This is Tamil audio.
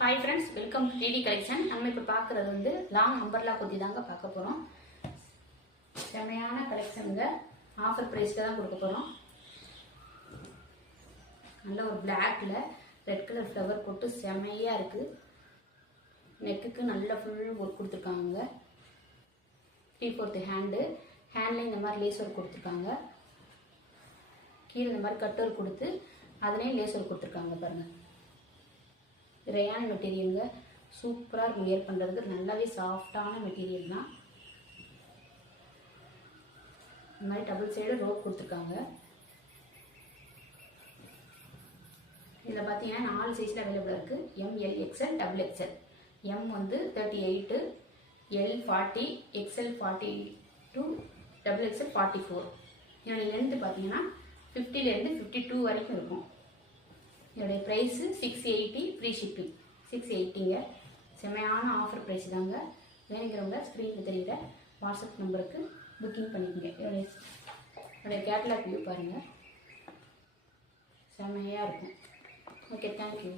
Hi friends, welcome to DD collection. நம்ம இப்போ பார்க்குறது வந்து லாங் அம்பர்லா குர்த்தி தாங்க பார்க்க போகிறோம். செம்மையான கலெக்ஷனுங்க. ஆஃபர் ப்ரைஸ்க்கு தான் கொடுக்க போகிறோம். நல்ல ஒரு பிளாக்ல ரெட் கலர் ஃப்ளவர் போட்டு செம்மையாக இருக்குது. நெக்குக்கு நல்ல ஃபுல் ஒர்க் கொடுத்துருக்காங்க. 3/4 ஹேண்டில் இந்த மாதிரி லேஸ் ஒர்க் கொடுத்துருக்காங்க. கீழே இந்த மாதிரி கட் ஒர்க் கொடுத்து அதுலேயும் லேஸ் ஒர்க் கொடுத்துருக்காங்க பாருங்கள். ரேயான மெட்டீரியலுங்க. சூப்பராக இருக்கும் வியர் பண்ணுறதுக்கு. நல்லாவே சாஃப்டான மெட்டீரியல் தான். இந்த மாதிரி டபுள் சைடு ரோப் கொடுத்துருக்காங்க. இதில் பார்த்தீங்கன்னா 4 சைஸில் அவைலபிளாக இருக்குது. ML, XL, XXL. M வந்து 38, L 40, XL 42, XXL 44. இதோடைய லென்த்து பார்த்தீங்கன்னா 50லேருந்து 52 வரைக்கும் இருக்கும். இதோடைய ப்ரைஸு 680, ஃப்ரீ ஷிப்பிங். 680ங்க. செம்மையான ஆஃபர் ப்ரைஸ் தாங்க. வேணுங்கிறவங்க ஸ்க்ரீனில் தெரியுற வாட்ஸ்அப் நம்பருக்கு புக்கிங் பண்ணிக்கோங்க. இதோடைய கேட்லாக் வியூ பாருங்கள். செம்மையாக இருக்கும். Okay, thank you.